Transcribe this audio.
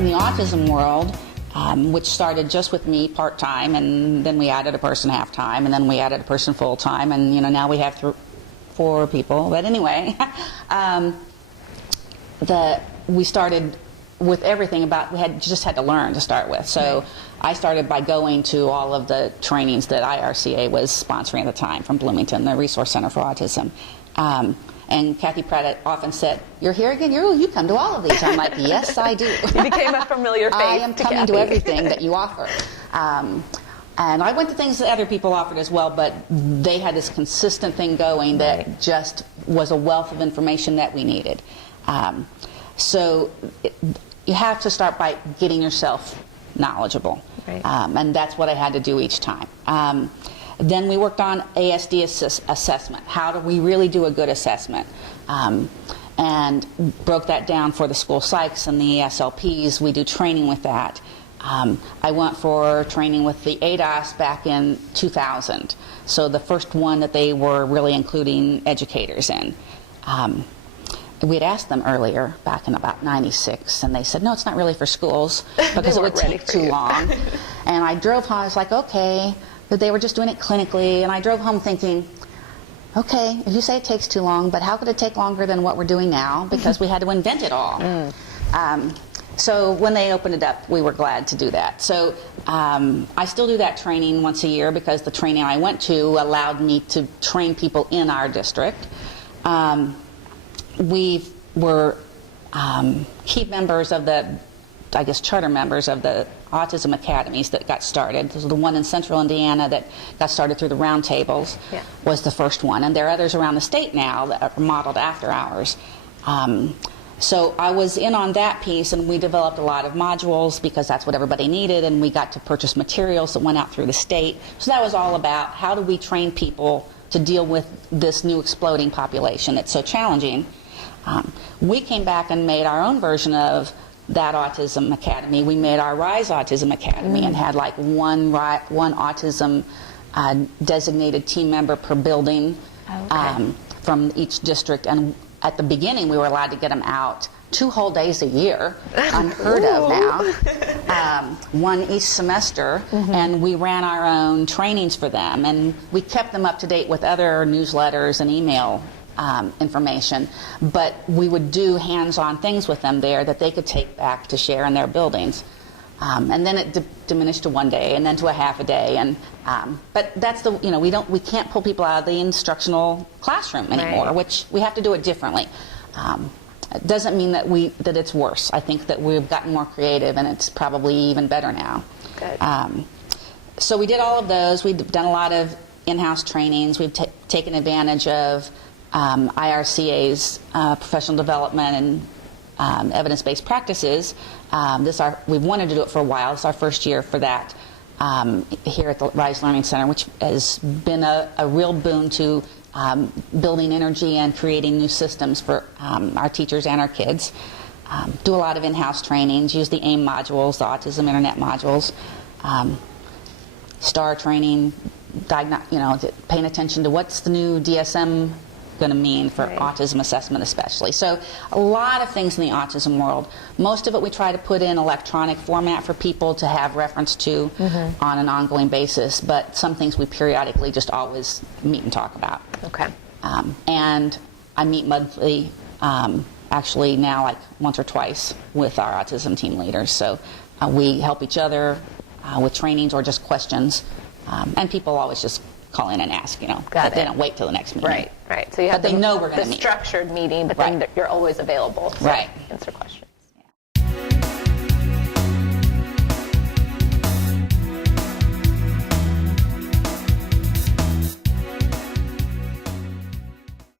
in the autism world, which started just with me part-time, and then we added a person half-time, and then we added a person full-time, and now we have 4 people. But anyway, we started with everything just had to learn to start with. So I started by going to all of the trainings that IRCA was sponsoring at the time from Bloomington, the Resource Center for Autism. And Kathy Pratt often said, "You're here again? You come to all of these." I'm like, "Yes, I do." You became a familiar face. I am coming to everything that you offer. And I went to things that other people offered as well, but they had this consistent thing going that just was a wealth of information that we needed. So you have to start by getting yourself knowledgeable. Right. And that's what I had to do each time. Then we worked on ASD assessment. How do we really do a good assessment? And broke that down for the school psychs and the SLPs. We do training with that. I went for training with the ADOS back in 2000. So the first one that they were really including educators in. We had asked them earlier, back in about 96, and they said, no, it's not really for schools because it would take too long. And I drove home, I was like, okay, but they were just doing it clinically, and I drove home thinking, okay, if you say it takes too long, but how could it take longer than what we're doing now? Because we had to invent it all. So when they opened it up, we were glad to do that. So I still do that training once a year because the training I went to allowed me to train people in our district. We were key members of the, I guess, charter members of the autism academies that got started. This was the one in central Indiana that got started through the roundtables, was the first one. And there are others around the state now that are modeled after ours. So I was in on that piece, and we developed a lot of modules because that's what everybody needed, and we got to purchase materials that went out through the state. So that was all about how do we train people to deal with this new exploding population that's so challenging. We came back and made our own version of that autism academy. We made our Rise Autism Academy and had like one autism designated team member per building from each district. And at the beginning, we were allowed to get them out 2 whole days a year, unheard of now, one each semester, and we ran our own trainings for them, and we kept them up to date with other newsletters and email information, but we would do hands-on things with them there that they could take back to share in their buildings. And then it diminished to 1 day, and then to a half a day, and but that's the we can't pull people out of the instructional classroom anymore, which we have to do it differently. It doesn't mean that that it's worse. I think that we've gotten more creative, and it's probably even better now. Good. So we did all of those. We've done a lot of in-house trainings. We've taken advantage of IRCA's professional development and evidence-based practices. We've wanted to do it for a while. It's our first year for that here at the Rise Learning Center, which has been a real boon to building energy and creating new systems for our teachers and our kids. Do a lot of in-house trainings, use the AIM modules, the Autism Internet modules, STAR training, paying attention to what's the new DSM going to mean for autism assessment especially. So a lot of things in the autism world. Most of it we try to put in electronic format for people to have reference to on an ongoing basis, but some things we periodically just always meet and talk about. Okay. And I meet monthly, actually now like once or twice with our autism team leaders. So we help each other with trainings or just questions. And people always just call in and ask, but they don't wait till the next meeting. Right. So you have they know we're going to meet. The structured meeting, but then you're always available to answer questions.